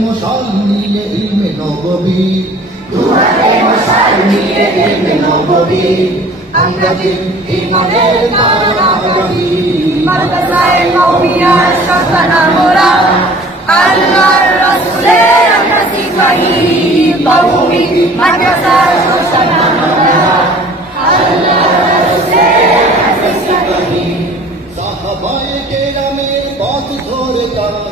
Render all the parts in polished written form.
মশাল নিয়ে ইলমে নববী, দুহাতে মশাল নিয়ে ইলমে নববী, আমরা দিন ইমানের তারাবাহী, মাদ্রাসায়ে কওমিয়ার সন্তান আমরা, আল্লাহর রাসূলের আমরা সিপাহী, কওমি মাদ্রাসার সন্তান আমরা, আল্লাহর রাসূলের আমরা সিপাহী। সাহাবায়ে কেরামের পথ ধরে তারা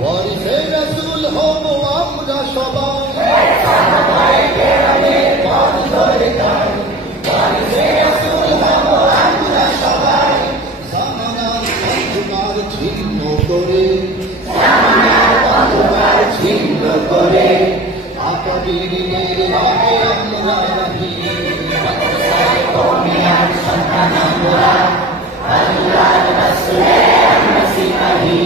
ওয়ারিসে রাসূল হব আমরা সবাই, সাহাবায়ে কেরামের পথ ধরে তারা ওয়ারিসে রাসূল হব আমরা সবাই। জামানার অন্ধকার ছিন্ন করে, জামানার অন্ধকার ছিন্ন করে, আকাবিরিনের রাহে আমরা রাহি, মাদ্রাসায়ে কওমিয়ার সন্তান আমরা, আল্লাহর রাসূলের আমরা সিপাহী,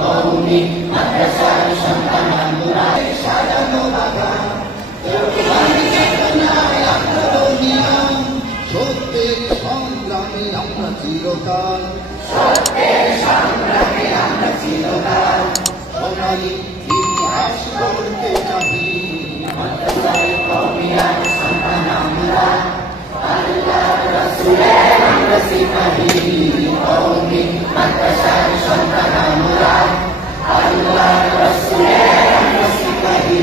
কওমি মাদ্রাসার সন্তান আমরা। সাজানো বাগান সত্যের সংগ্রামে আমরা চিরকাল, সত্যের সংগ্রামে আমরা চিরকাল, সোনালী ইতিহাস গড়তে চাহি, মাদ্রাসায়ে কওমিয়ার সন্তান আমরা, আল্লাহর রাসূলের আমরা সিপাহী, কওমি মাদ্রাসার সন্তান আমরা, আল্লাহর রাসূলের আমরা সিপাহী।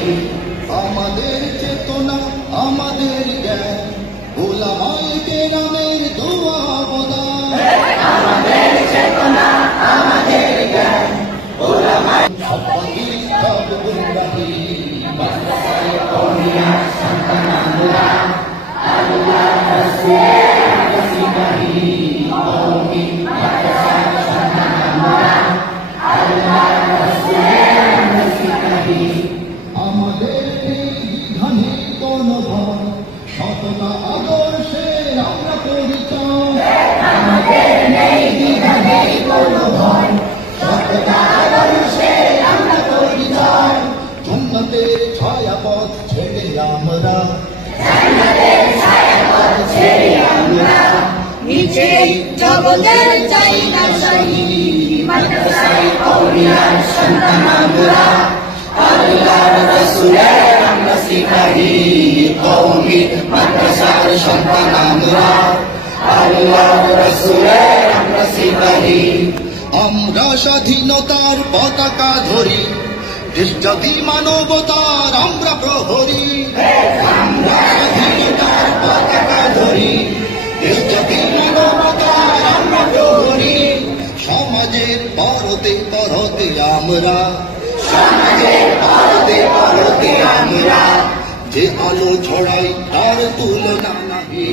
আমাদের চেতনা আমাদের জ্ঞান, উলামায়ে কেরামের দোয়া অবদান, আমাদের চেতনা আমাদের জ্ঞান, উলামায়ে সবাই সব গুণগাহী, মাদ্রাসায়ে কওমিয়ার সন্তান আমরা, আল্লাহর রাসূলের আমরা সিপাহী, কওমি মাদ্রাসার সন্তান আমরা, আল্লাহর রাসূলের আমরা সিপাহী। আমাদের নেই বিধানে কোনো ভয়, সততা আদর্শের আমরা পরিচয়, আমাদের নেই বিধানে কোনো ভয়, সততা আদর্শের আমরা পরিচয়। জান্নাতের ছায়াপথ ছেড়ে আমরা, জান্নাতের ছায়াপথ ছেড়ে আমরা, নিচে জগতের চাই না শাহী, মাদ্রাসায়ে কওমিয়ার সন্তান আমরা, আল্লাহর রাসূলের আমরা সিপাহী, কওমি মাদ্রাসার সন্তান আমরা, আল্লাহর রাসূলের আমরা সিপাহী। আমরা স্বাধীনতার পতাকা ধরি, দেশ জাতি মানবতার আমরা প্রহরী, আমরা স্বাধীনতার পতাকা ধরি, দেশ জাতি মানবতার আমরা প্রহরী। সমাজের পরতে পরতে আমরা, সমাজের পরতে পরতে আমরা, যে আলো ছড়াই তার তুলনা নাহি,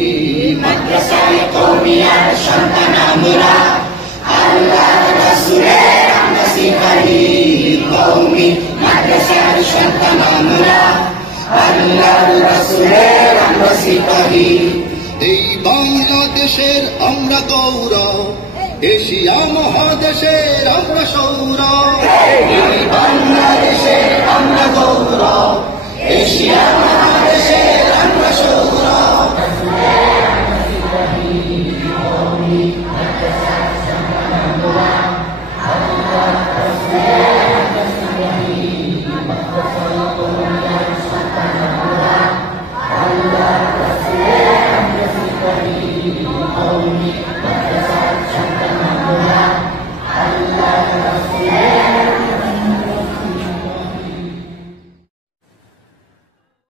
মাদ্রাসায়ে কওমিয়ার সন্তান আমরা, আল্লাহর রাসূলের আমরা সিপাহী, কওমি মাদ্রাসার সন্তান আমরা, আল্লাহর রাসূলের আমরা সিপাহী। এই বাংলাদেশের আমরা গৌরব, এশিয়া মহাদেশের আমরা সৌরভ, এই বাংলাদেশের আমরা গৌরব, এশিয়া মহাদেশের আমরা সৌরভ। Allah